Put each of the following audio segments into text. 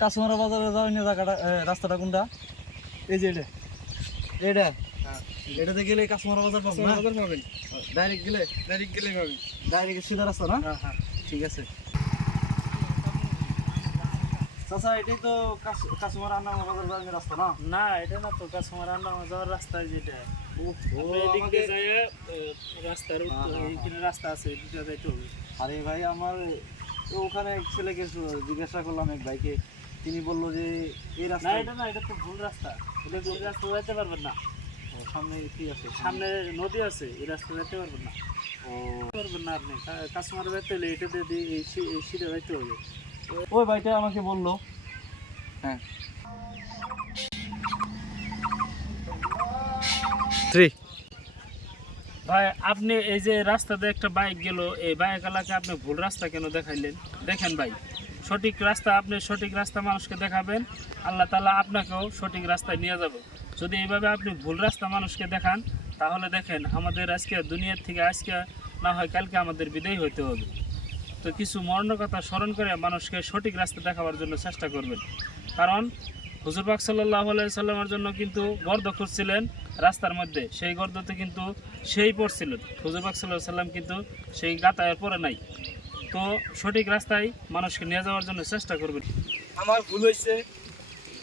কাঁচমারা বাজারে যাওয়ার জায়গাটা রাস্তাটা কোনটা? এই যে এটা এটা হ্যাঁ এটাতে গেলে কাঁচমারা বাজার পাবো না? বাজার পাবেন, ডাইরেক্ট গেলে ডাইরেক্ট গেলে পাবেন। ডাইরেক্ট সিধা রাস্তা না? হ্যাঁ হ্যাঁ ঠিক আছে চাচা, এটাই তো কাঁচমারা আন্নামা বাজার যাওয়ার রাস্তা না? না এটা না তো কাস্টমার আন্ডা যাওয়ার রাস্তা যেটা ও এদিক আমাকে দিয়ে যায় রাস্তার এইখানে রাস্তা আছে দুটো যাইতে হবে। আরে ভাই, আমার ওখানে এক ছেলেকে জিজ্ঞাসা করলাম, এক ভাইকে, তিনি বললো যে এই না রাস্তা এটা না, এটা তো ভুল রাস্তা, এটা ভুল রাস্তা যাইতে পারবেন না। সামনে কি আছে? সামনে নদী আছে, এই রাস্তা যাইতে পারবেন না, ও পারবেন না আপনি। কাস্টমার যাইতে হলে এটা দিয়ে এই সিটে যাইতে হবে। ওই ভাইটা আমাকে বললো। হ্যাঁ 3 ভাই আপনি এই যে রাস্তাতে একটা বাইক গেল, এই বাইক এলাকায় আপনি ভুল রাস্তা কেন দেখাইলেন? দেখেন ভাই, সঠিক রাস্তা, আপনি সঠিক রাস্তা মানুষকে দেখাবেন, আল্লাহ তাআলা আপনাকেও সঠিক রাস্তায় নিয়ে যাবে। যদি এইভাবে আপনি ভুল রাস্তা মানুষকে দেখান, তাহলে দেখেন আমাদের আজকে দুনিয়ার থেকে আজকে না হয় কালকে আমাদের বিদায় হইতে হবে। তো কিছু মরণের কথা স্মরণ করে মানুষকে সঠিক রাস্তা দেখাবার জন্য চেষ্টা করবেন। কারণ হুজুর পাক সাল্লাল্লাহু আলাইহি সাল্লামের জন্য কিন্তু গর্ত খুঁজছিলেন রাস্তার মধ্যে, সেই গর্ততে কিন্তু সেই পড়ছিলেন, হুজুর পাক সাল্লাল্লাহু আলাইহি সাল্লাম কিন্তু সেই গাতায় পড়ে নাই। তো সঠিক রাস্তায় মানুষকে নিয়ে যাওয়ার জন্য চেষ্টা করবেন। আমার ভুল হয়েছে,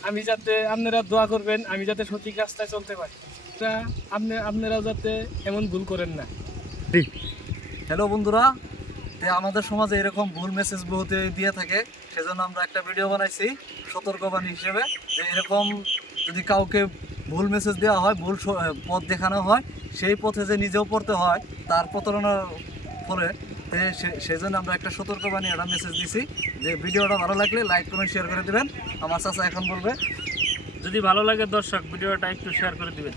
আমি যাতে আপনারা দোয়া করবেন আমি যাতে সঠিক রাস্তায় চলতে পারি। এটা আপনারাও যাতে এমন ভুল করেন না। হ্যালো বন্ধুরা, তো আমাদের সমাজে এরকম ভুল মেসেজ বহুত দিয়ে থাকে, সেজন্য আমরা একটা ভিডিও বানাইছি সতর্কবাণী হিসেবে, যে এরকম যদি কাউকে ভুল মেসেজ দেওয়া হয়, ভুল পথ দেখানো হয়, সেই পথে যে নিজেও পড়তে হয় তার প্রতারণার ফলে, সেজন্য আমরা একটা সতর্কবাণী একটা মেসেজ দিছি, যে ভিডিওটা ভালো লাগলে লাইক কমেন্ট শেয়ার করে দেবেন। আমার চাচা এখন বলবে। যদি ভালো লাগে দর্শক ভিডিওটা একটু শেয়ার করে দিবেন।